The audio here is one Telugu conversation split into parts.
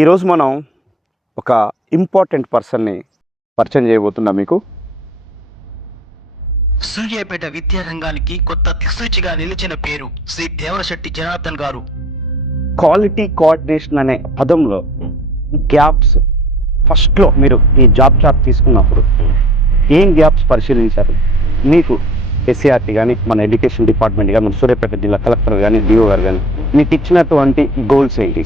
ఈరోజు మనం ఒక ఇంపార్టెంట్ పర్సన్ని పరిచయం చేయబోతున్నాం మీకు. సూర్యాపేట విద్యారంగానికి కొత్త దిక్సూచిగా నిలిచిన పేరు శ్రీ దేవరశెట్టి జనార్దన్ గారు. క్వాలిటీ కోఆర్డినేషన్ అనే పదంలో గ్యాప్స్ ఫస్ట్లో మీరు ఈ జాబ్ తీసుకున్నప్పుడు ఏం గ్యాప్స్ పరిశీలించారు? మీకు ఎస్సీఆర్టీ కానీ, మన ఎడ్యుకేషన్ డిపార్ట్మెంట్ కానీ, మన సూర్యాపేట జిల్లా కలెక్టర్ కానీ, డిఓ గారు కానీ మీకు ఇచ్చినటువంటి గోల్స్ ఏంటి?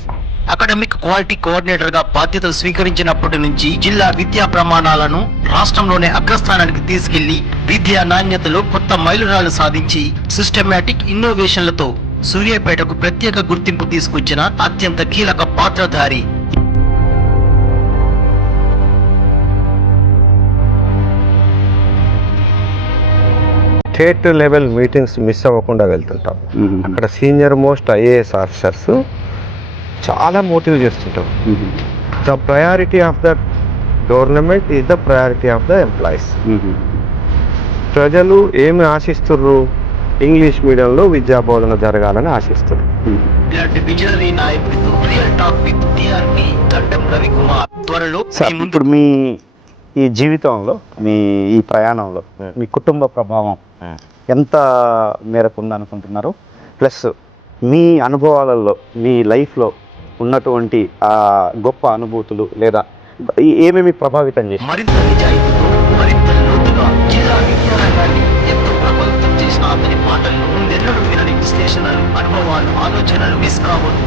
అకాడమిక్ క్వాలిటీ కోఆర్డినేటర్ గా బాధ్యతలు స్వీకరించినప్పటి నుంచి జిల్లా విద్యా ప్రమాణాలను రాష్ట్రంలోనే అగ్రస్థానానికి తీసుకెళ్లి విద్యా నాణ్యతలో కొత్త మైలురాళ్లు సాధించి సిస్టమాటిక్ ఇన్నోవేషన్లతో సూర్యాపేటకు ప్రత్యేక గుర్తింపు తీసుకొచ్చిన అత్యంత కీలక పాత్రధారి. స్టేట్ లెవెల్ మీటింగ్స్ మిస్ అవ్వకుండా వెళ్తుంటాం. అక్కడ సీనియర్ మోస్ట్ ఐఏఎస్ ఆఫీసర్స్ చాలా మోటివ్ చేస్తుంటాం. The priority of the government is the priority of the employees. ప్రజలు ఏమి ఆశిస్తుర్రు? ఇంగ్లీష్ మీడియంలో విద్యా బోధన జరగాలని ఆశిస్తున్నారు. ఇప్పుడు మీ ఈ జీవితంలో, ఈ ప్రయాణంలో మీ కుటుంబ ప్రభావం ఎంత మేరకు ఉందనుకుంటున్నారు? ప్లస్ మీ అనుభవాలలో, మీ లైఫ్లో ఉన్నటువంటి ఆ గొప్ప అనుభూతులు లేదా ఏమేమి ప్రభావితం చేసి మరింత నిజాయితీతో, మరింత లోతుగా జిల్లా విద్యారంగాన్ని ఎంతో ప్రభావితం చేసిన అతని మాటల్లో ముందెన్నడూ వినని విశ్లేషణలు, అనుభవాలు, ఆలోచనలు మిస్ కావద్దు.